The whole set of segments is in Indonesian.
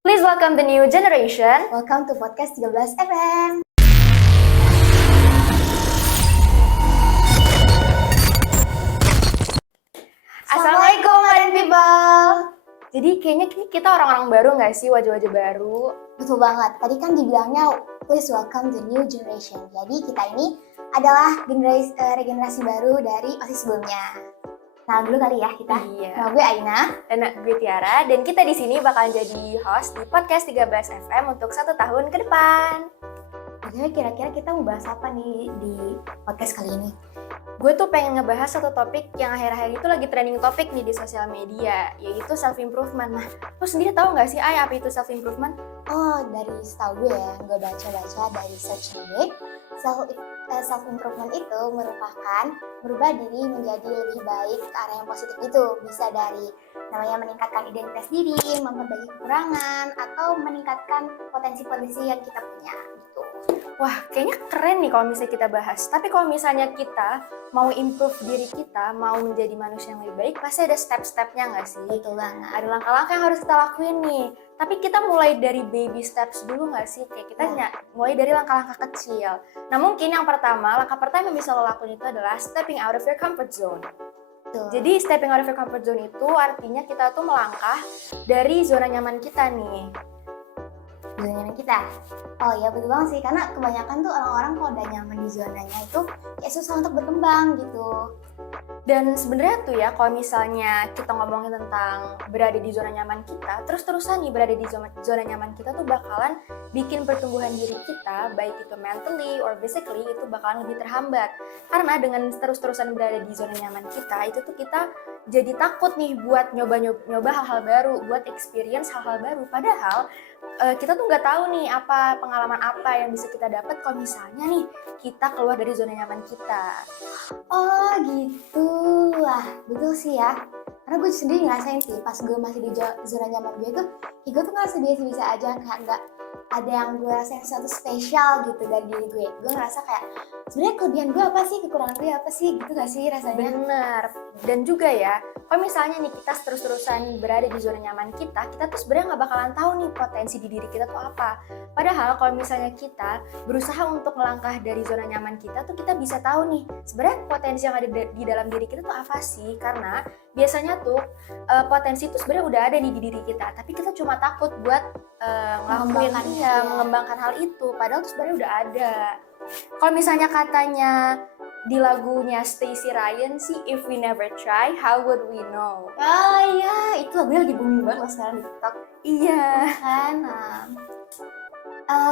Please welcome the new generation. Welcome to podcast 13 FM. Assalamualaikum modern people. Jadi kayaknya kita orang-orang baru nggak sih, wajah-wajah baru. Betul banget, tadi kan dibilangnya please welcome the new generation. Jadi kita ini adalah regenerasi baru dari OSIS sebelumnya. Nah dulu kali ya kita. Iya. Nama gue Aina. Dan gue Tiara. Dan kita di sini bakal jadi host di podcast 13 FM untuk 1 tahun ke depan. Jadi kira-kira kita mau bahas apa nih di podcast kali ini? Gue tuh pengen ngebahas satu topik yang akhir-akhir itu lagi trending topik nih di sosial media, yaitu self-improvement. Nah, lo sendiri tahu nggak sih, apa itu self-improvement? Oh, dari setahu gue ya, gue baca-baca dari search gue, self-improvement itu merupakan merubah diri menjadi lebih baik ke arah yang positif itu. Bisa dari namanya meningkatkan identitas diri, memperbaiki kekurangan, atau meningkatkan potensi-potensi yang kita punya gitu. Wah, kayaknya keren nih kalau misalnya kita bahas. Tapi kalau misalnya kita mau improve diri kita, mau menjadi manusia yang lebih baik, pasti ada step-stepnya nggak sih? Betul banget. Ada langkah-langkah yang harus kita lakuin nih. Tapi kita mulai dari baby steps dulu nggak sih? Kayak kita mulai dari langkah-langkah kecil. Nah mungkin yang pertama, langkah pertama yang bisa lo lakuin itu adalah stepping out of your comfort zone. Betul. Jadi stepping out of your comfort zone itu artinya kita tuh melangkah dari zona nyaman kita nih. Zona nyaman kita. Oh iya betul banget sih, karena kebanyakan tuh orang-orang kalau udah nyaman di zonanya itu kayak susah untuk berkembang gitu. Dan sebenarnya tuh ya, kalau misalnya kita ngomongin tentang berada di zona nyaman kita, terus-terusan nih berada di zona nyaman kita tuh bakalan bikin pertumbuhan diri kita, baik itu mentally or physically, itu bakalan lebih terhambat. Karena dengan terus-terusan berada di zona nyaman kita, itu tuh kita jadi takut nih buat nyoba hal-hal baru, buat experience hal-hal baru. Padahal kita tuh nggak tahu nih pengalaman apa yang bisa kita dapat kalau misalnya nih kita keluar dari zona nyaman kita. Oh gitu, wah betul sih ya. Karena gue sendiri ngerasain sih, pas gue masih di zona nyaman gue tuh, gue tuh ngerasa biasa-biasa aja, kayak nggak ada yang gue rasain sesuatu spesial gitu dari diri gue. Gue ngerasa kayak, sebenarnya kelebihan gue apa sih, kekurangan gue apa sih, gitu gak sih rasanya? Bener. Dan juga ya, kalau misalnya nih kita terus-terusan berada di zona nyaman kita tuh sebenarnya nggak bakalan tahu nih potensi di diri kita tuh apa. Padahal kalau misalnya kita berusaha untuk melangkah dari zona nyaman kita tuh kita bisa tahu nih sebenarnya potensi yang ada di dalam diri kita tuh apa sih. Karena biasanya tuh potensi itu sebenarnya udah ada nih di diri kita, tapi kita cuma takut buat mengembangkan hal itu. Padahal tuh sebenarnya udah ada. Kalau misalnya katanya di lagunya Stacy Ryan sih, if we never try, how would we know? Oh iya, itu lagunya lagi booming banget loh sekarang di TikTok. Iya. Kan,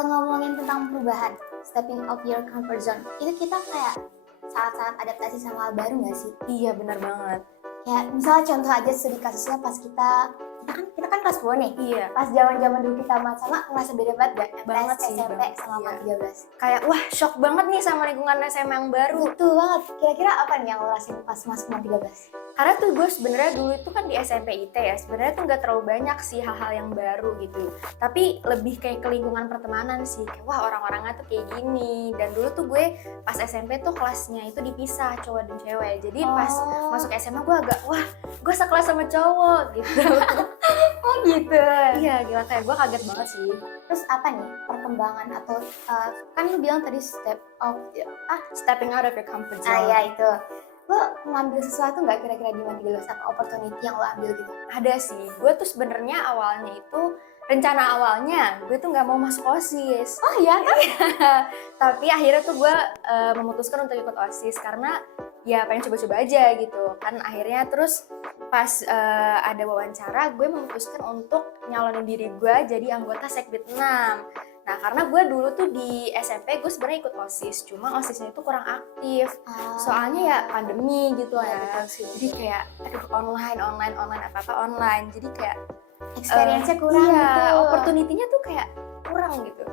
ngomongin tentang perubahan, stepping out your comfort zone, itu kita kayak saat-saat adaptasi sama hal baru nggak sih? Iya, benar banget. Kayak misalnya contoh aja studi kasusnya pas kita kan kelas 10 nih. Iya. Pas zaman dulu kita sama ngerasa beda banget gak? Banget sih, SMP banget. sama Iya. 13. Kayak wah, shock banget nih sama lingkungan SMA yang baru. Betul banget. Kira-kira apa nih yang lo rasain pas masuk 13? Karena tuh gue sebenarnya dulu itu kan di SMP IT ya, sebenarnya tuh nggak terlalu banyak sih hal-hal yang baru gitu. Tapi lebih kayak ke lingkungan pertemanan sih, kayak wah orang-orangnya tuh kayak gini. Dan dulu tuh gue pas SMP tuh kelasnya itu dipisah cowok dan cewek. Jadi pas masuk SMA gue agak wah, gue sekelas sama cowok gitu. Oh gitu. Iya, gila kayak gue kaget banget sih. Terus apa nih perkembangan atau kan lu bilang tadi Stepping out of your comfort zone. ya itu. Lo ngambil sesuatu nggak kira-kira di mana apa opportunity yang lo ambil gitu? Ada sih, gue tuh sebenarnya awalnya itu rencana awalnya gue tuh nggak mau masuk OSIS. Oh iya kan? Tapi akhirnya tuh gue memutuskan untuk ikut OSIS karena ya pengen coba-coba aja gitu kan. Akhirnya terus pas ada wawancara gue memutuskan untuk nyalonin diri gue jadi anggota Sekbid 6. Nah karena gue dulu tuh di SMP gue sebenarnya ikut OSIS, cuma OSISnya itu kurang aktif. Soalnya ya pandemi gitu ya. Jadi kayak aduh online apa-apa online. Jadi kayak Experience-nya kurang iya, gitu. opportunity-nya tuh kayak kurang gitu.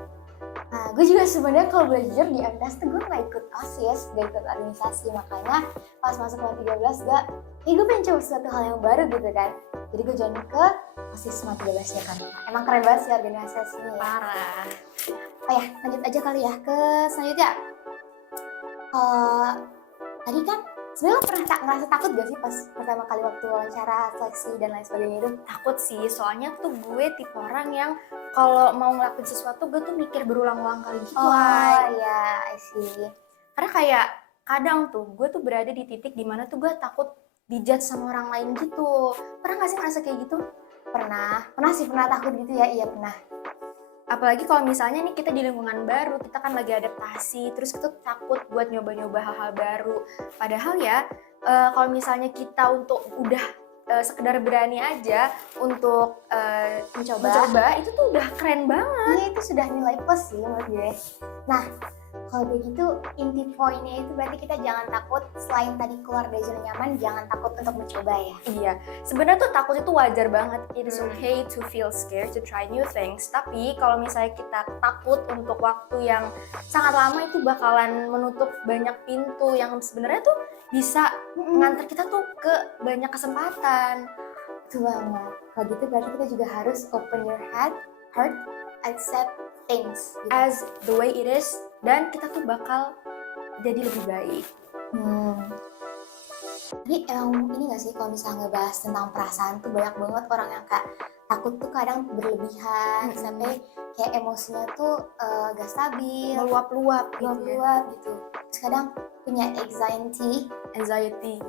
Nah, gue juga sebenarnya kalau belajar di MTS tuh gue nggak ikut OSIS, gak ikut organisasi. Makanya pas masuk kelas 13 gue pengen coba sesuatu hal yang baru gitu kan. Jadi gue join ke OSIS 13 Jakarta. Emang keren banget sih organisasinya. Parah. Oh ya, lanjut aja kali ya ke selanjutnya. Tadi kan Sebenarnya lo pernah ngerasa takut gak sih pas pertama kali waktu wawancara, seleksi dan lain sebagainya itu? Takut sih, soalnya tuh gue tipe orang yang kalau mau ngelakuin sesuatu gue tuh mikir berulang-ulang kali gitu. Ya, I see. Karena kayak kadang tuh gue tuh berada di titik dimana tuh gue takut dijudge sama orang lain gitu. Pernah gak sih ngerasa kayak gitu? Pernah takut gitu ya, iya pernah. Apalagi kalau misalnya nih kita di lingkungan baru, kita kan lagi adaptasi, terus kita takut buat nyoba-nyoba hal-hal baru. Padahal ya, kalau misalnya kita untuk udah sekedar berani aja untuk mencoba, itu tuh udah keren banget. Iya, itu sudah nilai plus sih menurut gue. Nah, kalau begitu inti poinnya itu berarti kita jangan takut, selain tadi keluar dari zona nyaman, jangan takut untuk mencoba ya. Iya, sebenarnya tuh takut itu wajar banget. It is okay to feel scared to try new things. Tapi kalau misalnya kita takut untuk waktu yang sangat lama, itu bakalan menutup banyak pintu yang sebenarnya tuh bisa nganter kita tuh ke banyak kesempatan. Betul banget. Kalau gitu berarti kita juga harus open your heart, accept things gitu. As the way it is, dan kita tuh bakal jadi lebih baik. Jadi emang ini gak sih kalau misalnya ngebahas tentang perasaan tuh banyak banget orang yang kayak takut tuh kadang berlebihan sampai kayak emosinya tuh gak stabil, Meluap-luap gitu. Terus kadang punya anxiety.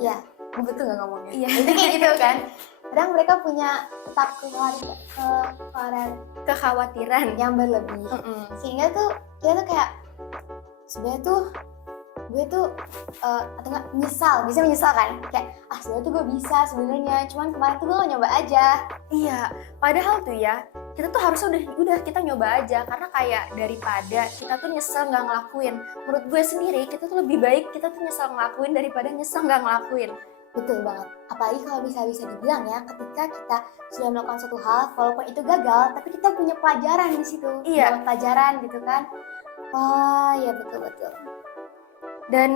Ya, betul gak ngomongnya? Iya. Itu kayak gitu kan. Kadang mereka punya tahap kekhawatiran yang berlebih. Sehingga tuh kita tuh kayak sebenarnya tuh gue tuh atau enggak bisa menyesal kan, kayak sebenarnya tuh gue bisa sebenarnya, cuman kemarin tuh gue gak nyoba aja. Iya, padahal tuh ya kita tuh harusnya udah kita nyoba aja, karena kayak daripada kita tuh nyesel nggak ngelakuin. Menurut gue sendiri kita tuh lebih baik kita tuh nyesel ngelakuin daripada nyesel nggak ngelakuin. Betul banget, apalagi kalau bisa dibilang ya, ketika kita sudah melakukan suatu hal walaupun itu gagal, tapi kita punya pelajaran di situ. Iya. Dapat pelajaran gitu kan. Oh ya, betul. Dan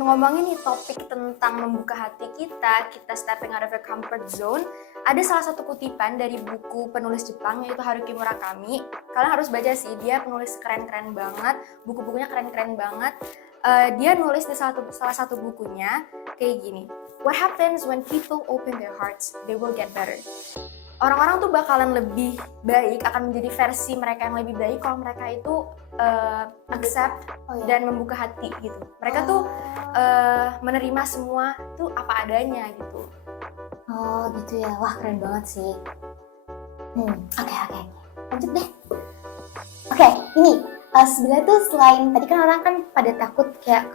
ngomongin nih topik tentang membuka hati kita stepping out of your comfort zone, ada salah satu kutipan dari buku penulis Jepang yaitu Haruki Murakami. Kalian harus baca sih, dia penulis keren-keren banget, buku-bukunya keren-keren banget. Dia nulis di salah satu bukunya kayak gini, what happens when people open their hearts, they will get better. Orang-orang tuh bakalan lebih baik, akan menjadi versi mereka yang lebih baik kalau mereka itu accept dan membuka hati gitu. Mereka tuh menerima semua tuh apa adanya gitu. Oh gitu ya, wah keren banget sih. Oke. Lanjut deh. Oke, ini sebenarnya tuh selain tadi kan orang kan pada takut kayak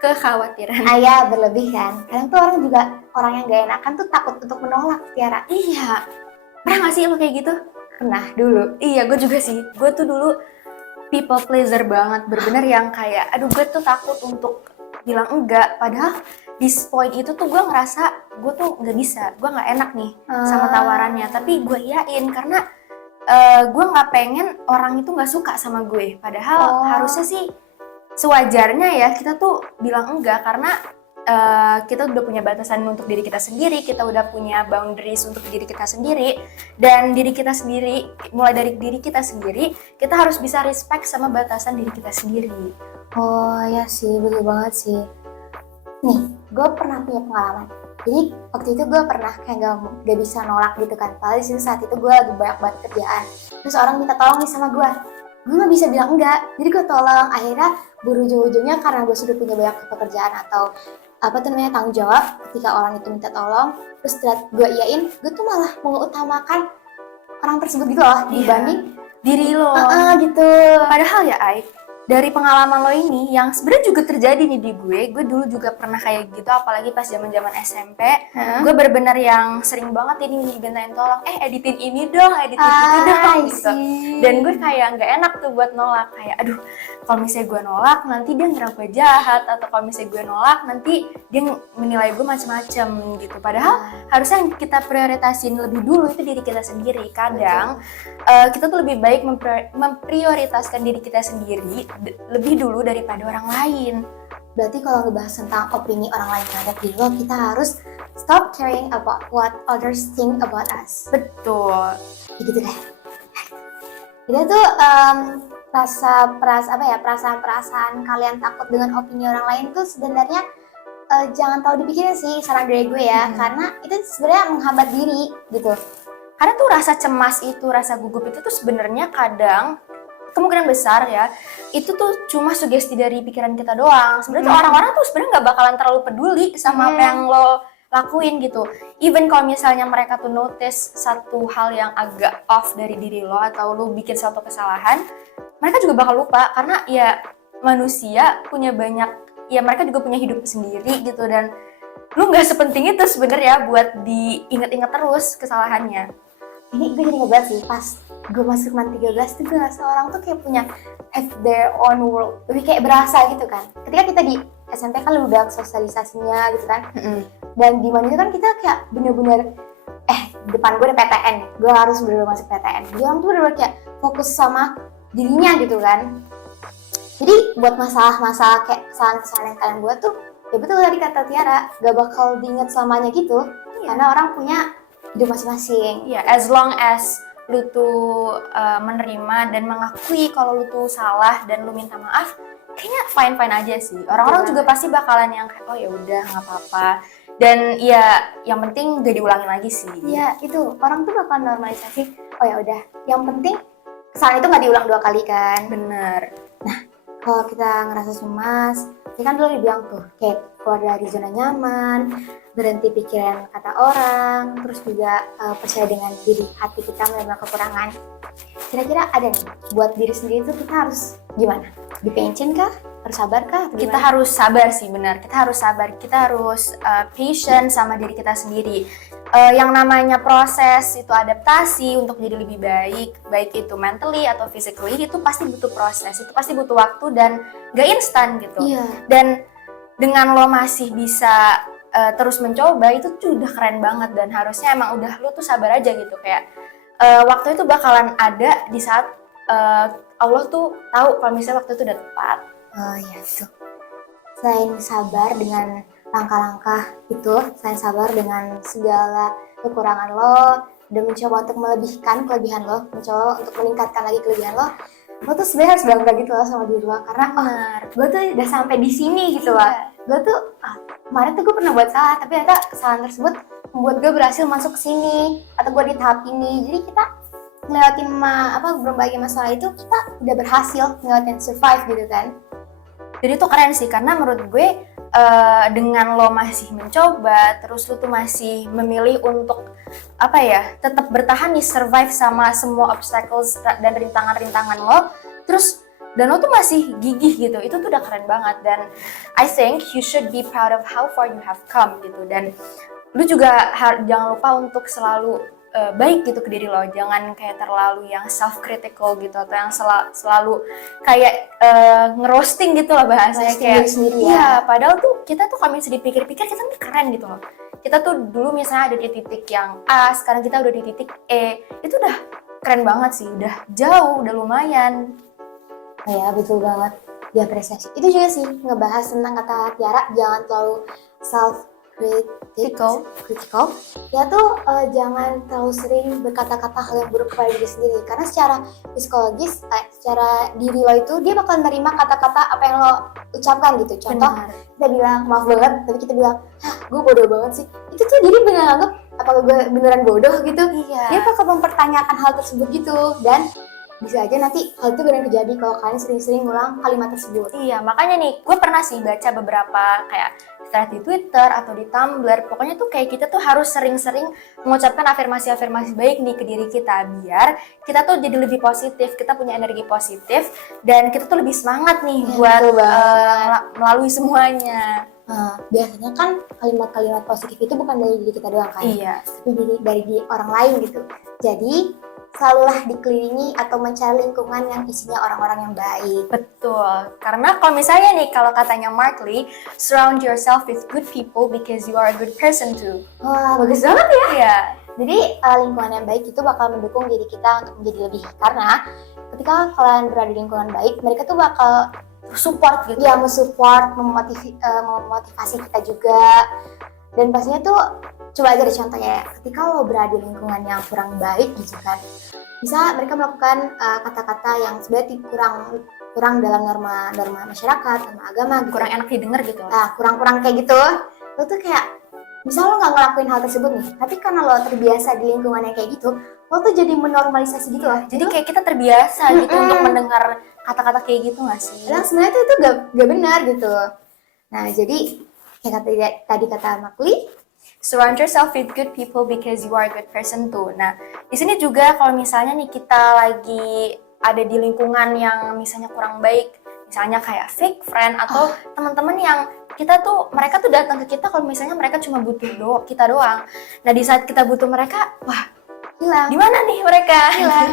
kekhawatiran. Ya, berlebih kan. Kadang tuh orang juga, orang yang gak enakan tuh takut untuk menolak, Tiara. Iya. Pernah gak sih lo kayak gitu? Pernah dulu. Iya, gue juga sih. Gue tuh dulu people pleaser banget. Bener-bener yang kayak, aduh gue tuh takut untuk bilang enggak. Padahal di point itu tuh gue ngerasa gue tuh gak bisa. Gue gak enak nih sama tawarannya. Tapi gue iyain karena gue gak pengen orang itu gak suka sama gue. Padahal harusnya sih sewajarnya ya kita tuh bilang enggak, karena kita udah punya batasan untuk diri kita sendiri, kita udah punya boundaries untuk diri kita sendiri, dan diri kita sendiri, mulai dari diri kita sendiri, kita harus bisa respect sama batasan diri kita sendiri. Oh ya sih, betul banget sih. Nih, gue pernah punya pengalaman. Jadi waktu itu gue pernah kayak gak bisa nolak gitu kan. Padahal di saat itu gue lagi banyak banget kerjaan. Terus orang minta tolong nih sama gue gak bisa bilang enggak. Jadi gue tolong. Akhirnya berujung-ujungnya karena gue sudah punya banyak pekerjaan atau tanggung jawab, ketika orang itu minta tolong, terus setelah gue iyain, gue tuh malah mengutamakan orang tersebut gitu loh, dibanding diri lo. Gitu. Padahal ya Ai, dari pengalaman lo ini yang sebenarnya juga terjadi nih di gue dulu juga pernah kayak gitu, apalagi pas zaman-zaman SMP. Gue bener-bener yang sering banget ini dimintain tolong, editin ini dong, editin itu dong gitu. Dan gue kayak nggak enak tuh buat nolak, kayak aduh kalau misalnya gue nolak nanti dia ngira gue jahat, atau kalau misalnya gue nolak nanti dia menilai gue macam-macam gitu. Padahal harusnya yang kita prioritasin lebih dulu itu diri kita sendiri. Kadang kita tuh lebih baik memprioritaskan diri kita sendiri lebih dulu daripada orang lain. Berarti kalau ngebahas tentang opini orang lain terhadap diri lo, kita harus stop caring about what others think about us. Betul. Ya gitu deh. Jadi tuh perasaan-perasaan kalian takut dengan opini orang lain tuh sebenarnya jangan terlalu dipikirin sih saran dari gue ya, karena itu sebenarnya menghambat diri gitu. Karena tuh rasa cemas itu, rasa gugup itu tuh sebenarnya kadang kemungkinan besar ya, itu tuh cuma sugesti dari pikiran kita doang. Sebenarnya tuh orang-orang tuh sebenarnya nggak bakalan terlalu peduli sama apa yang lo lakuin gitu. Even kalau misalnya mereka tuh notice satu hal yang agak off dari diri lo atau lo bikin satu kesalahan, mereka juga bakal lupa karena ya manusia punya banyak, ya mereka juga punya hidup sendiri gitu, dan lu nggak sepenting itu sebenarnya buat diinget-inget terus kesalahannya. Ini gue jadi ngebat sih, pas gue masuk MAN 13 tuh gue ngerasa orang tuh kayak punya have their own world, lebih kayak berasa gitu kan. Ketika kita di SMP kan lebih banyak sosialisasinya gitu kan, dan di MAN itu kan kita kayak bener-bener depan gue ada PTN, gue harus bener-bener masuk PTN. Jadi orang tuh bener-bener kayak fokus sama dirinya gitu kan. Jadi buat masalah-masalah kayak kesalahan-kesalahan yang kalian buat tuh, ya betul tadi kata Tiara, gak bakal diinget selamanya gitu, karena orang punya hidup masing-masing. Ya, as long as lu tuh menerima dan mengakui kalau lu tuh salah dan lu minta maaf, kayaknya fine-fine aja sih. Orang-orang juga pasti bakalan yang kayak, oh ya udah nggak apa-apa. Dan ya yang penting gak diulangin lagi sih. Iya, itu orang tuh bakal normalisasi. Oh ya udah, yang penting kesalahan itu nggak diulang 2 kali kan. Bener. Nah, kalau kita ngerasa cemas, ya kan dulu dibilang tuh kayak keluar dari zona nyaman, berhenti pikiran kata orang, terus juga percaya dengan diri hati kita menerima kekurangan. Kira-kira ada nih buat diri sendiri tuh kita harus gimana? Dipencin kah? Harus sabar kah? Kita harus sabar sih, benar. Kita harus sabar. Kita harus patient sama diri kita sendiri. Yang namanya proses itu adaptasi untuk jadi lebih baik, baik itu mentally atau physically, itu pasti butuh proses, itu pasti butuh waktu dan gak instan gitu. Iya. Dan dengan lo masih bisa terus mencoba, itu tuh udah keren banget, dan harusnya emang udah lo tuh sabar aja gitu, kayak waktu itu bakalan ada di saat Allah tuh tahu kalau misalnya waktu itu udah tepat. Oh iya tuh. Selain sabar dengan langkah-langkah itu, selain sabar dengan segala kekurangan lo, dan mencoba untuk melebihkan kelebihan lo, mencoba untuk meningkatkan lagi kelebihan lo tuh sebenarnya harus bangga gitu loh sama diri lo, karena gue tuh udah sampai di sini gitu loh. Gue tuh kemarin tuh gue pernah buat salah, tapi ternyata kesalahan tersebut membuat gue berhasil masuk ke sini, atau gue di tahap ini. Jadi kita ngelewatin berbagai masalah itu, kita udah berhasil ngelewatin, survive gitu kan. Jadi itu keren sih, karena menurut gue dengan lo masih mencoba, terus lo tuh masih memilih untuk tetap bertahan nih, survive sama semua obstacles dan rintangan-rintangan lo, terus dan lo tuh masih gigih gitu, itu tuh udah keren banget. Dan I think you should be proud of how far you have come gitu. Dan lo juga jangan lupa untuk selalu baik gitu ke diri lo, jangan kayak terlalu yang self critical gitu, atau yang selalu kayak ngerosting gitu lah bahasanya, kayak sendiri iya, padahal tuh kita tuh kalau misalnya dipikir-pikir kita tuh keren gitu loh. Kita tuh dulu misalnya ada di titik yang A, sekarang kita udah di titik E, itu udah keren banget sih, udah jauh, udah lumayan. Ya betul banget, diapresiasi. Itu juga sih ngebahas tentang kata Tiara, jangan terlalu self critical ya tuh, jangan terlalu sering berkata-kata hal yang buruk kepada diri sendiri, karena secara psikologis, secara diri lo itu dia bakal menerima kata-kata apa yang lo ucapkan gitu. Contoh, kita bilang maaf banget, tapi kita bilang gue bodoh banget sih, itu tuh jadi beneran anggap apakah gue beneran bodoh gitu. Dia bakal mempertanyakan hal tersebut gitu, dan bisa aja nanti hal itu benar terjadi kalau kalian sering-sering ngulang kalimat tersebut. Iya, makanya nih gue pernah sih baca beberapa kayak thread di Twitter atau di Tumblr, pokoknya tuh kayak kita tuh harus sering-sering mengucapkan afirmasi-afirmasi baik nih ke diri kita, biar kita tuh jadi lebih positif, kita punya energi positif, dan kita tuh lebih semangat nih buat melalui semuanya. Biasanya kan kalimat-kalimat positif itu bukan dari diri kita doang kan, Iya, tapi dari diri orang lain gitu. Jadi selalulah dikelilingi atau mencari lingkungan yang isinya orang-orang yang baik. betul. Karena kalau misalnya nih, kalau katanya Mark Lee, surround yourself with good people because you are a good person too. Wah, bagus banget ya. Iya. Jadi lingkungan yang baik itu bakal mendukung diri kita untuk menjadi lebih. Karena ketika kalian berada di lingkungan baik, mereka tuh bakal Support gitu. ya mensupport, memotivasi kita juga. Dan pastinya tuh coba aja deh contohnya ya, ketika lo berada di lingkungan yang kurang baik gitu kan, bisa mereka melakukan kata-kata yang sebenarnya kurang kurang dalam norma masyarakat, norma agama gitu. Kurang enak didengar gitu. Nah, kurang kayak gitu. Lo tuh kayak misal lo nggak ngelakuin hal tersebut nih, tapi karena lo terbiasa di lingkungan yang kayak gitu, lo tuh jadi menormalisasi gitu loh. Jadi kayak kita terbiasa gitu untuk mendengar kata-kata kayak gitu nggak sih? Padahal sebenarnya itu gak benar gitu. Nah, jadi kayak tadi kata Makli, surround yourself with good people because you are a good person too. Nah, di sini juga kalau misalnya nih kita lagi ada di lingkungan yang misalnya kurang baik, misalnya kayak fake friend atau teman-teman yang mereka tuh datang ke kita kalau misalnya mereka cuma butuh kita doang. Nah, di saat kita butuh mereka, wah, hilang. di mana nih mereka? Hilang.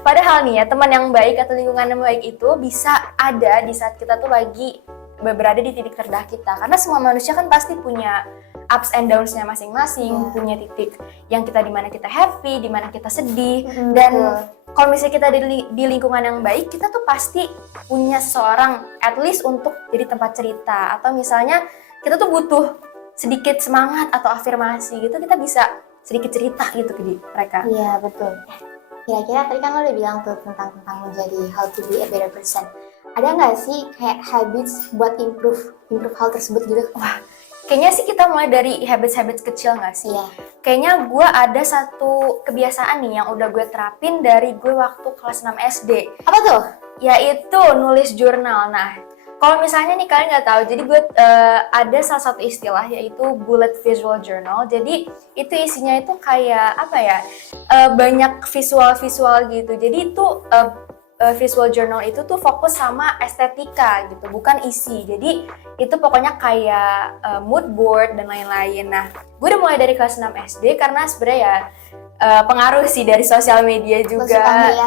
Padahal nih ya, teman yang baik atau lingkungan yang baik itu bisa ada di saat kita tuh lagi berada di titik terendah kita. Karena semua manusia kan pasti punya ups and downs-nya masing-masing, punya titik yang dimana kita happy, dimana kita sedih. Dan kalau misalnya kita di lingkungan yang baik, kita tuh pasti punya seseorang at least untuk jadi tempat cerita. Atau misalnya kita tuh butuh sedikit semangat atau afirmasi gitu, kita bisa sedikit cerita gitu ke mereka. Iya, betul. Kira-kira tadi kan lo udah bilang tuh tentang menjadi how to be a better person. Ada nggak sih kayak habits buat improve hal tersebut gitu? Wah, kayaknya sih kita mulai dari habits kecil nggak sih? Iya. Kayaknya gue ada satu kebiasaan nih yang udah gue terapin dari gue waktu kelas 6 SD. Apa tuh? Yaitu nulis jurnal. Nah, kalau misalnya nih kalian nggak tahu, jadi gue ada salah satu istilah yaitu bullet visual journal. Jadi itu isinya itu kayak apa ya? Banyak visual gitu. Jadi itu visual journal itu tuh fokus sama estetika gitu, bukan isi. Jadi itu pokoknya kayak mood board dan lain-lain. Nah, gue udah mulai dari kelas 6 SD karena sebenarnya ya pengaruh sih dari sosial media juga.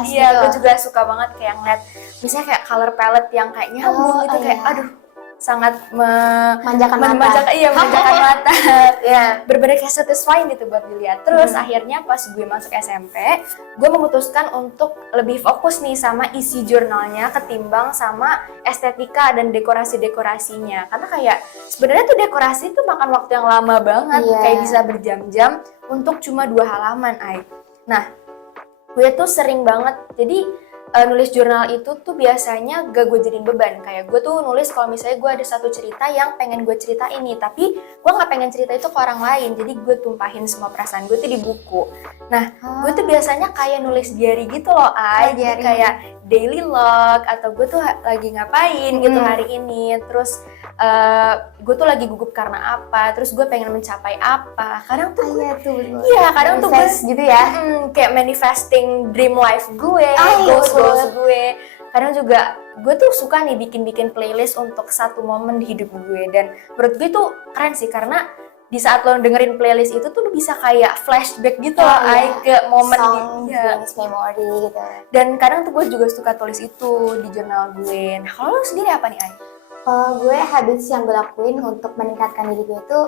Iya, gue juga suka banget kayak ngeliat misalnya kayak color palette yang kayak nyambung gitu, kayak aduh sangat memanjakan mata. Iya, memanjakan mata. Ya, benar-benar kayak satisfying gitu buat dilihat. Terus akhirnya pas gue masuk SMP, gue memutuskan untuk lebih fokus nih sama isi jurnalnya ketimbang sama estetika dan dekorasi-dekorasinya. Karena kayak sebenarnya tuh dekorasi tuh makan waktu yang lama banget, kayak bisa berjam-jam untuk cuma 2 halaman, Ai. Nah, gue tuh sering banget jadi nulis jurnal itu tuh biasanya gak gue jadiin beban. Kayak gue tuh nulis kalau misalnya gue ada satu cerita yang pengen gue ceritain nih, tapi gue gak pengen cerita itu ke orang lain, jadi gue tumpahin semua perasaan gue tuh di buku. Nah, gue tuh biasanya kayak nulis diary gitu loh, Ay. Jadi kayak daily log, atau gue tuh lagi ngapain gitu hari ini, terus gue tuh lagi gugup karena apa, terus gue pengen mencapai apa. Kadang tuh kadang tuh gue gitu ya, kayak manifesting dream life gue, goals gue. Kadang juga gue tuh suka nih bikin playlist untuk satu momen di hidup gue, dan menurut gue tuh keren sih karena di saat lo dengerin playlist itu tuh lo bisa kayak flashback gitu loh, ke momen memory gitu. Dan kadang tuh gue juga suka tulis itu di jurnal gue. Nah, kalau lo sendiri apa nih, Ay? Gue habits yang gue lakuin untuk meningkatkan diri gue itu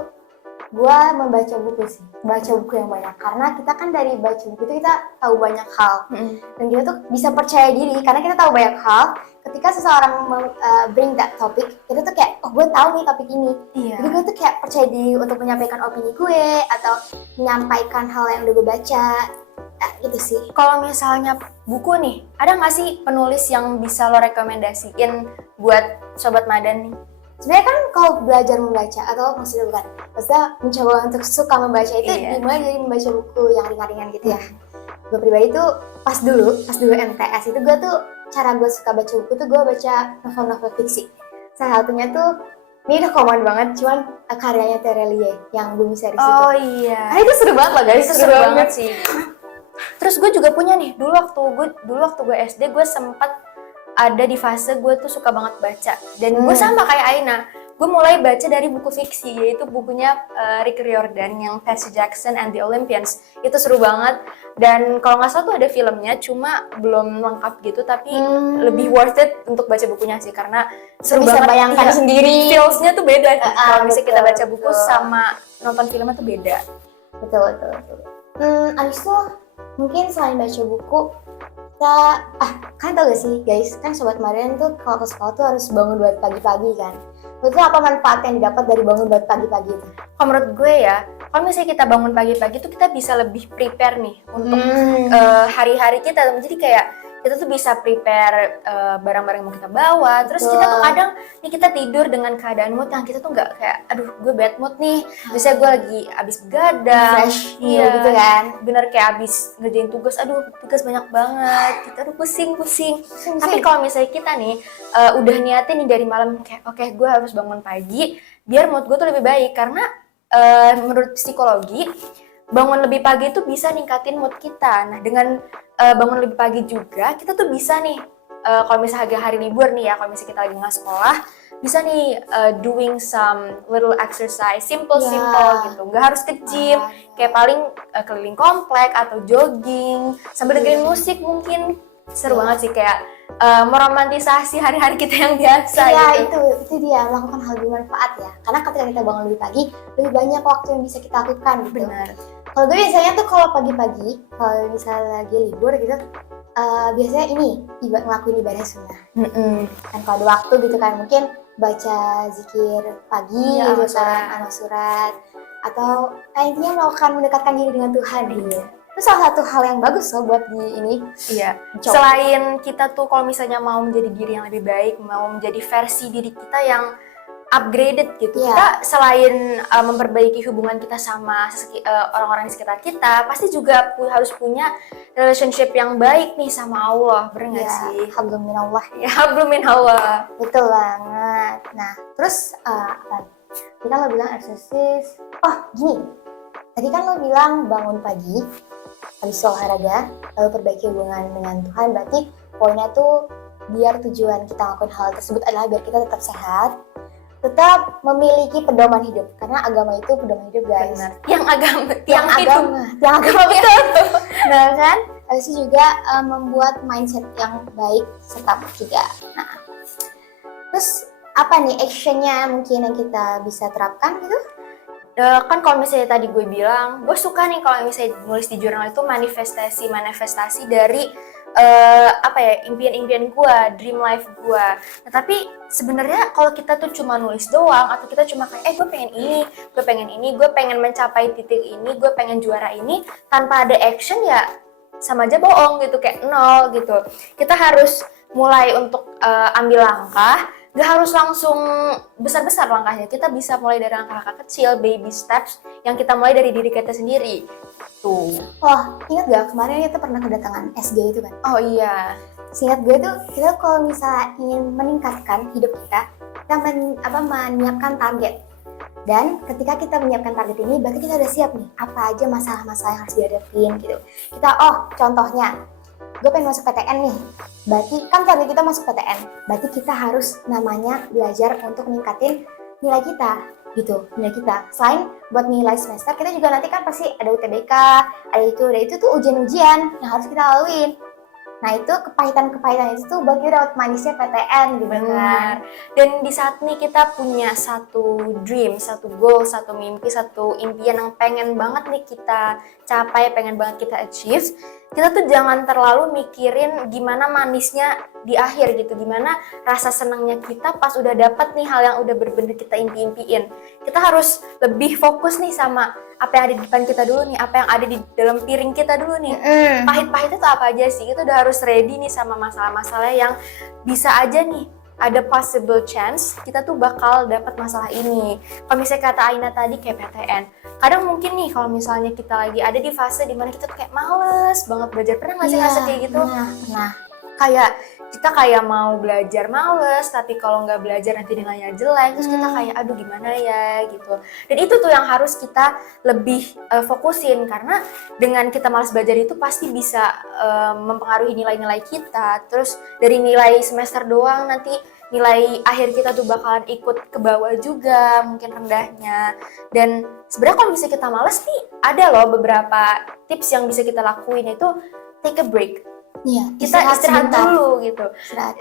gue membaca buku sih, baca buku yang banyak. Karena kita kan dari baca buku itu kita tahu banyak hal, dan kita tuh bisa percaya diri karena kita tahu banyak hal. Ketika seseorang bring that topic, kita tuh kayak, oh gue tahu nih topik ini. Jadi gue tuh kayak percaya diri untuk menyampaikan opini gue atau menyampaikan hal yang udah gue baca. Gitu sih. Kalau misalnya buku nih, ada nggak sih penulis yang bisa lo rekomendasiin buat Sobat Madan nih? Sebenarnya kan kalau belajar membaca, atau maksudnya mencoba untuk suka membaca itu dimulai dari membaca buku yang ringan-ringan gitu ya. Gue pribadi tuh pas dulu MTS itu gue tuh cara gue suka baca buku tuh gue baca novel-novel fiksi. Salah satunya tuh ini udah common banget, cuman karyanya Terelie yang Bumi Series itu. Oh iya. Nah, itu seru banget loh guys, seru banget sih. Terus gue juga punya nih, dulu waktu gue SD gue sempat ada di fase gue tuh suka banget baca. Dan gue sama kayak Aina, gue mulai baca dari buku fiksi, yaitu bukunya Rick Riordan yang Percy Jackson and the Olympians. Itu seru banget, dan kalau nggak salah tuh ada filmnya, cuma belum lengkap gitu, tapi lebih worth it untuk baca bukunya sih, karena seru bisa banget. Bayangkan sendiri, feels-nya tuh beda. Kalau misalnya kita baca buku sama nonton filmnya tuh beda. Betul. Abis itu mungkin selain baca buku, kita kan tau gak sih guys, kan Sobat Madan tuh kalau ke sekolah tuh harus bangun buat pagi-pagi kan. Itu apa manfaat yang didapat dari bangun buat pagi-pagi itu? Kalau menurut gue ya, kalau misalnya kita bangun pagi-pagi tuh kita bisa lebih prepare nih untuk hari-hari kita. Jadi kayak kita tuh bisa prepare barang-barang yang mau kita bawa. Terus Betul. kita tuh kadang nih kita tidur dengan keadaan mood yang kita tuh nggak kayak aduh gue bad mood nih, biasanya gue lagi abis begadang, Fresh gitu kan. bener kayak abis ngerjain tugas, aduh tugas banyak banget, kita tuh pusing. Tapi kalau misalnya kita nih udah niatin nih dari malam kayak oke, gue harus bangun pagi biar mood gue tuh lebih baik, karena menurut psikologi bangun lebih pagi itu bisa ningkatin mood kita. Nah dengan bangun lebih pagi juga kita tuh bisa nih kalau misalnya hari libur nih ya, kalau misalnya kita lagi nggak sekolah, bisa nih doing some little exercise, simple gitu, nggak harus ke gym, kayak paling keliling komplek atau jogging sambil dengerin musik mungkin. Seru banget sih, kayak meromantisasi hari-hari kita yang biasa. Iya, gitu. itu dia, melakukan hal bermanfaat ya. Karena ketika kita bangun lebih pagi, lebih banyak waktu yang bisa kita lakukan gitu. Benar. Kalau gue biasanya tuh kalau pagi-pagi, kalau misalnya lagi libur gitu, biasanya ini ngelakuin ibadah sunnah. Kan kalau ada waktu gitu kan, mungkin baca zikir pagi gitu kan, amal surat, atau intinya mendekatkan diri dengan Tuhan gitu. Itu salah satu hal yang bagus loh buat di ini. Iya. Coba. Selain kita tuh kalau misalnya mau menjadi diri yang lebih baik, mau menjadi versi diri kita yang upgraded gitu, kita selain memperbaiki hubungan kita sama orang-orang di sekitar kita, pasti juga harus punya relationship yang baik nih sama Allah, bener nggak sih? Hablum minallah. Ya, hablum minallah. Betul banget. Nah, terus apa? Tadi kan lo bilang exercise. Oh, gini. Tadi kan lo bilang bangun pagi, habis olahraga, lalu perbaiki hubungan dengan Tuhan. Berarti poinnya tuh biar tujuan kita melakukan hal tersebut adalah biar kita tetap sehat, tetap memiliki pedoman hidup, karena agama itu pedoman hidup, guys. Benar. Yang agama betul. Nah kan, habis itu juga membuat mindset yang baik serta juga. Nah, terus apa nih actionnya mungkin yang kita bisa terapkan gitu? Kan kalau misalnya tadi gue bilang, gue suka nih kalau misalnya nulis di jurnal itu manifestasi dari impian-impian gue, dream life gue. Nah tapi sebenarnya kalau kita tuh cuma nulis doang, atau kita cuma kayak gue pengen ini, gue pengen mencapai titik ini, gue pengen juara ini, tanpa ada action ya sama aja bohong gitu, kayak nol gitu. Kita harus mulai untuk ambil langkah. Gak harus langsung besar-besar langkahnya, kita bisa mulai dari langkah-langkah kecil, baby steps yang kita mulai dari diri kita sendiri. Tuh. Wah, ingat gak kemarin kita pernah kedatangan SG itu kan? Oh iya. Seingat gue tuh, kita kalau misalnya ingin meningkatkan hidup kita menyiapkan target. Dan ketika kita menyiapkan target ini, berarti kita udah siap nih, apa aja masalah-masalah yang harus dihadapin gitu. Contohnya, gue pengen masuk PTN nih, berarti kan target kita masuk PTN, berarti kita harus namanya belajar untuk meningkatin nilai kita gitu, nilai kita. Selain buat nilai semester, kita juga nanti kan pasti ada UTBK, ada itu tuh ujian-ujian yang harus kita laluin. Nah itu kepahitan itu tuh buat kita dapat manisnya PTN gitu. Benar. Dan di saat ini kita punya satu dream, satu goal, satu mimpi, satu impian yang pengen banget nih kita capai, pengen banget kita achieve. Kita tuh jangan terlalu mikirin gimana manisnya di akhir gitu, gimana rasa senangnya kita pas udah dapet nih hal yang udah bener-bener kita impi-impiin. Kita harus lebih fokus nih sama apa yang ada di depan kita dulu nih, apa yang ada di dalam piring kita dulu nih. Pahit-pahitnya tuh apa aja sih, kita udah harus ready nih sama masalah-masalah yang bisa aja nih ada possible chance kita tuh bakal dapat masalah ini. Kalau misalnya kata Aina tadi kayak PTN, kadang mungkin nih kalau misalnya kita lagi ada di fase dimana kita tuh kayak males banget belajar, pernah nggak sih ngerasa kayak gitu? Nah, kayak kita kayak mau belajar males, tapi kalau nggak belajar nanti nilainya jelek, terus kita kayak aduh gimana ya gitu. Dan itu tuh yang harus kita lebih fokusin, karena dengan kita malas belajar itu pasti bisa mempengaruhi nilai-nilai kita. Terus dari nilai semester doang nanti nilai akhir kita tuh bakalan ikut ke bawah juga, mungkin rendahnya. Dan sebenarnya kalau misalnya kita malas nih, ada loh beberapa tips yang bisa kita lakuin, itu take a break. Iya, Kita istirahat dulu gitu.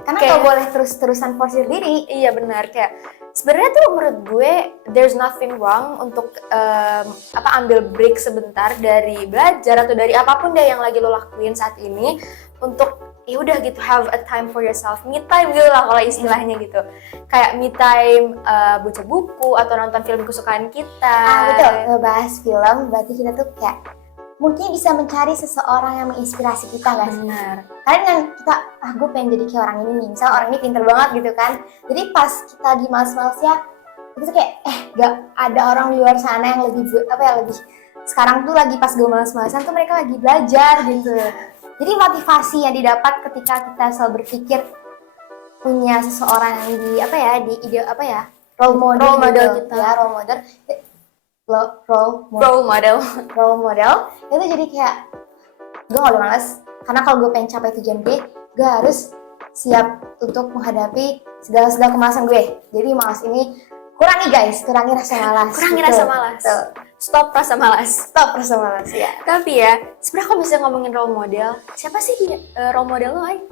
Karena nggak boleh terus-terusan forsir diri. Iya benar, kayak sebenarnya tuh menurut gue there's nothing wrong untuk ambil break sebentar dari belajar atau dari apapun deh yang lagi lo lakuin saat ini, untuk ya udah gitu, have a time for yourself, me time gitu lah kalau istilahnya gitu. Kayak me time baca buku atau nonton film kesukaan kita. Betul, ngebahas film berarti kita tuh kayak mungkin bisa mencari seseorang yang menginspirasi kita nggak sih? Benar. Kadang kan kita, gue pengen jadi kayak orang ini nih, misal orang ini pinter banget gitu kan. Jadi pas kita di males-malesnya, itu tuh kayak, gak ada orang di luar sana yang lebih, lebih, sekarang tuh lagi pas gue males-malesan tuh mereka lagi belajar gitu. Jadi motivasi yang didapat ketika kita selalu berpikir punya seseorang yang di ide role model gitu. Ya, role model itu jadi kayak gue gak boleh males, karena kalau gue pengen capai tujuan gue harus siap untuk menghadapi segala kemalasan gue. Jadi malas ini kurangi rasa malas. Rasa malas. Stop rasa malas ya. Tapi ya, sebenarnya kalau bisa ngomongin role model, siapa sih role model lo, Ay?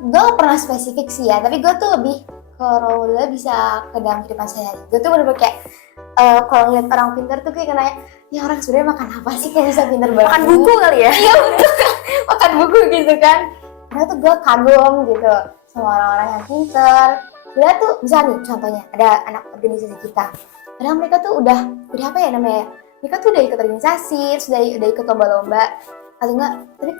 Gue gak pernah spesifik sih ya, tapi gue tuh lebih ke role model bisa ke dalam kehidupan sehari. Gue tuh bener-bener kayak kalau ngeliat orang pintar tuh kayak nanya, ya orang sebenarnya makan apa sih kok bisa pintar banget? Makan buku kali ya? Iya betul, makan buku gitu kan. Karena tuh gue kagum gitu sama orang-orang yang pintar. Dia tuh misalnya nih contohnya ada anak organisasi kita. Padahal mereka tuh udah apa ya namanya? Mereka tuh udah ikut organisasi, sudah ikut lomba-lomba atau enggak? Tapi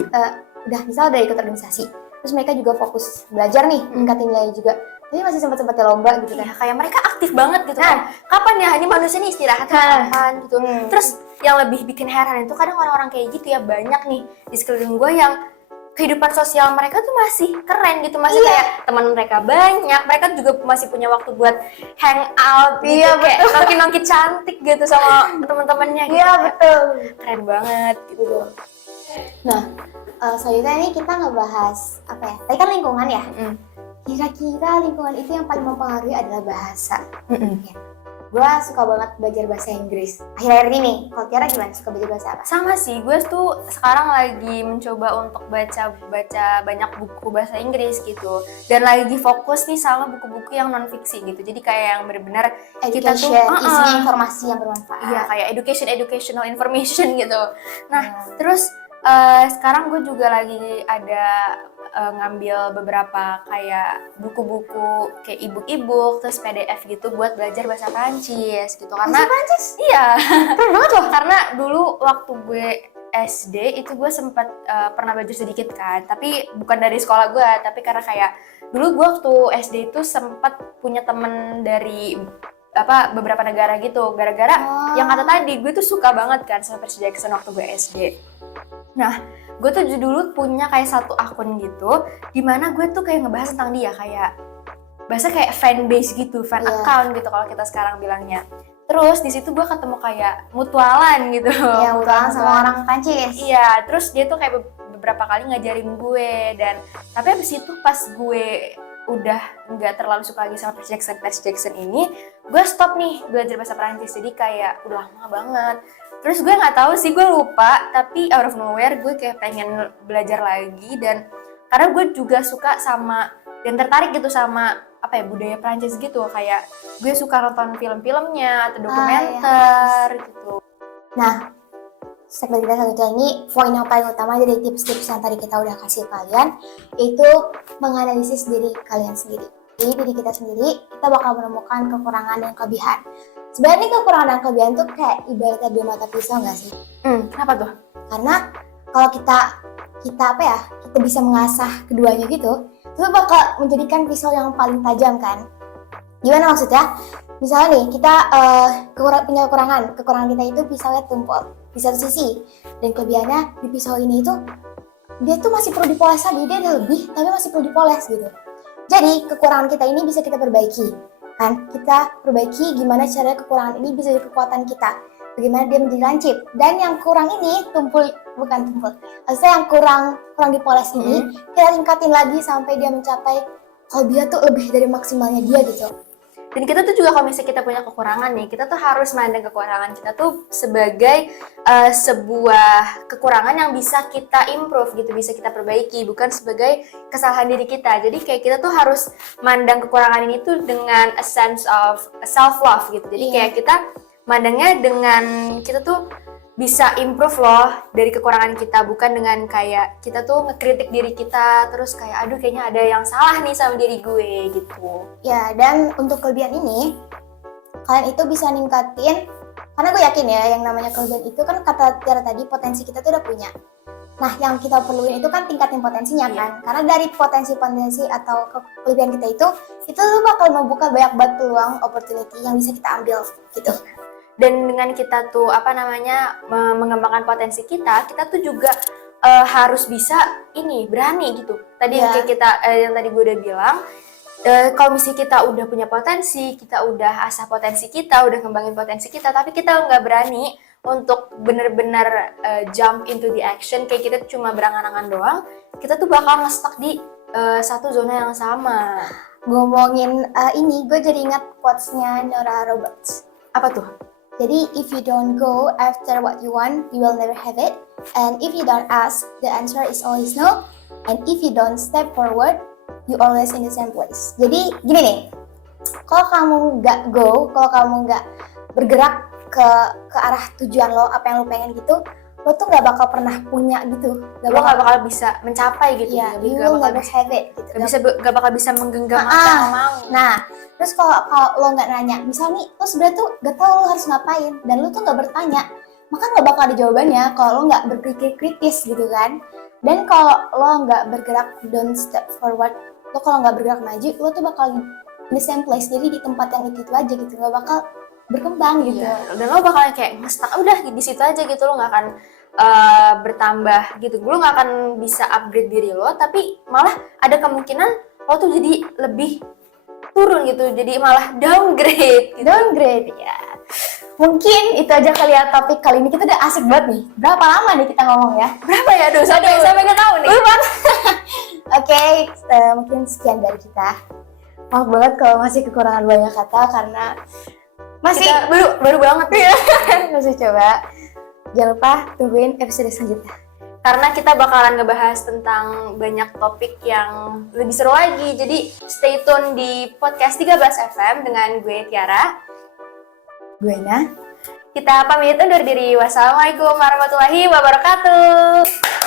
udah ikut organisasi. Terus mereka juga fokus belajar nih, meningkatin nilai juga. Tapi masih sempat-sempatnya lomba gitu kan. Iya, kayak mereka aktif banget gitu kan. Kapan ya ini manusia nih istirahat kapan gitu. Terus yang lebih bikin heran itu kadang orang-orang kayak gitu ya, banyak nih di sekeliling gue yang kehidupan sosial mereka tuh masih keren gitu, masih kayak teman mereka banyak, mereka juga masih punya waktu buat hangout gitu, kayak nongki-nongki cantik gitu sama teman-temannya gitu. Iya betul, keren banget gitu. Nah, selanjutnya ini kita ngebahas apa ya? Tadi kan lingkungan ya. Kira-kira lingkungan itu yang paling mempengaruhi adalah bahasa. Ya. Gue suka banget belajar bahasa Inggris. Akhir-akhir ini nih, kalau Tiara gimana? Suka belajar bahasa apa? Sama sih, gue tuh sekarang lagi mencoba untuk baca banyak buku bahasa Inggris gitu. Dan lagi fokus nih sama buku-buku yang non-fiksi gitu. Jadi kayak yang benar-benar kita tuh isinya informasi yang bermanfaat. Iya, kayak educational information gitu. Nah, terus sekarang gue juga lagi ada ngambil beberapa kayak buku-buku kayak ebook terus PDF gitu buat belajar bahasa Prancis gitu. Karena bahasa Prancis? Iya. Keren banget loh. Karena dulu waktu gue SD itu gue sempat pernah belajar sedikit kan, tapi bukan dari sekolah gue, tapi karena kayak dulu gue waktu SD itu sempat punya temen dari beberapa negara gitu, gara-gara yang kata tadi gue tuh suka banget kan sama Percy Jackson waktu gue SD. Nah, gue tuh dulu punya kayak satu akun gitu, dimana gue tuh kayak ngebahas tentang dia, kayak bahasa kayak fan base gitu, fan account gitu kalau kita sekarang bilangnya. Terus di situ gue ketemu kayak mutualan gitu. Iya, mutualan sama orang Prancis. Iya, terus dia tuh kayak beberapa kali ngajarin gue, dan tapi abis itu pas gue udah nggak terlalu suka lagi sama Percy Jackson ini, gue stop nih belajar bahasa Prancis. Jadi kayak udah lama banget. Terus gue nggak tahu sih, gue lupa, tapi out of nowhere gue kayak pengen belajar lagi, dan karena gue juga suka sama dan tertarik gitu sama budaya Prancis gitu, kayak gue suka nonton film-filmnya atau dokumenter gitu. Nah, segmen kita selanjutnya ini poin yang paling utama dari tips-tips yang tadi kita udah kasih kalian, itu menganalisis diri kalian sendiri. Jadi diri kita sendiri, kita bakal menemukan kekurangan dan kelebihan. Sebenarnya kekurangan dan kelebihan tuh kayak ibaratnya dua mata pisau nggak sih? Kenapa tuh? Karena kalau kita bisa mengasah keduanya gitu, itu bakal menjadikan pisau yang paling tajam kan? Gimana maksudnya? Misalnya nih, kita punya kekurangan kita itu pisaunya tumpul di satu sisi, dan kelebihannya di pisau ini itu dia tuh masih perlu dipoles lagi, dia ada lebih tapi masih perlu dipoles gitu. Jadi kekurangan kita ini bisa kita perbaiki kan, kita perbaiki gimana cara kekurangan ini bisa jadi kekuatan kita, bagaimana dia menjadi lancip, dan yang kurang ini maksudnya yang kurang dipoles ini kita tingkatin lagi sampai dia mencapai kalau dia tuh lebih dari maksimalnya dia gitu. Dan kita tuh juga kalau misalnya kita punya kekurangan nih, kita tuh harus mandang kekurangan kita tuh sebagai sebuah kekurangan yang bisa kita improve gitu, bisa kita perbaiki, bukan sebagai kesalahan diri kita. Jadi kayak kita tuh harus mandang kekurangan ini tuh dengan a sense of self-love gitu. Jadi kayak kita mandangnya dengan kita tuh bisa improve loh dari kekurangan kita, bukan dengan kayak kita tuh ngekritik diri kita terus kayak aduh kayaknya ada yang salah nih sama diri gue gitu. Ya, dan untuk kelebihan ini kalian itu bisa ningkatin Karena gue yakin ya, yang namanya kelebihan itu kan kata Tiara tadi, potensi kita tuh udah punya. Nah, yang kita perluin itu kan tingkatin potensinya kan. Karena dari potensi-potensi atau kelebihan kita itu tuh bakal membuka banyak banget peluang, opportunity yang bisa kita ambil gitu. Dan dengan kita tuh mengembangkan potensi kita tuh juga harus bisa berani gitu. Tadi kayak kita yang tadi gue udah bilang, kalau misalnya kita udah punya potensi, kita udah asah potensi kita, udah kembangin potensi kita, tapi kita nggak berani untuk benar-benar jump into the action, kayak kita cuma berangan-angan doang, kita tuh bakal nge-stuck di satu zona yang sama. Ngomongin ini, gue jadi ingat quotes-nya Nora Roberts. Apa tuh? Jadi, if you don't go after what you want, you will never have it. And if you don't ask, the answer is always no. And if you don't step forward, you always in the same place. Jadi, gini nih, kalau kamu nggak go, kalau kamu nggak bergerak ke arah tujuan lo, apa yang lo pengen gitu, lo tuh nggak bakal pernah punya gitu. Lo nggak bakal bisa mencapai gitu. Ya, you will never have it gitu. Gak bakal bisa menggenggam apa yang mau. Nah, terus kalau lo nggak nanya, misal nih, lo sebenarnya tuh nggak tahu lo harus ngapain, dan lo tuh nggak bertanya, maka nggak bakal ada jawabannya kalau lo nggak berpikir kritis gitu kan. Dan kalau lo nggak bergerak, don't step forward, lo kalau nggak bergerak maju, lo tuh bakal in the same place, jadi di tempat yang itu aja gitu, nggak bakal berkembang gitu. Dan lo bakal kayak nge-stuck udah di situ aja gitu, lo nggak akan bertambah gitu, lo nggak akan bisa upgrade diri lo, tapi malah ada kemungkinan lo tuh jadi lebih turun gitu, jadi malah downgrade gitu. Downgrade ya. Mungkin itu aja kali ya topik kali ini, kita udah asik banget nih. Berapa lama nih kita ngomong ya? Berapa ya? Sampai nggak tahu nih. Oke, mungkin sekian dari kita. Maaf banget kalau masih kekurangan banyak kata karena masih kita baru banget nih. Masih coba. Jangan lupa tungguin episode selanjutnya. Karena kita bakalan ngebahas tentang banyak topik yang lebih seru lagi. Jadi stay tune di podcast 13 FM dengan gue Tiara. Gue Na. Kita pamit undur diri. Wassalamualaikum warahmatullahi wabarakatuh.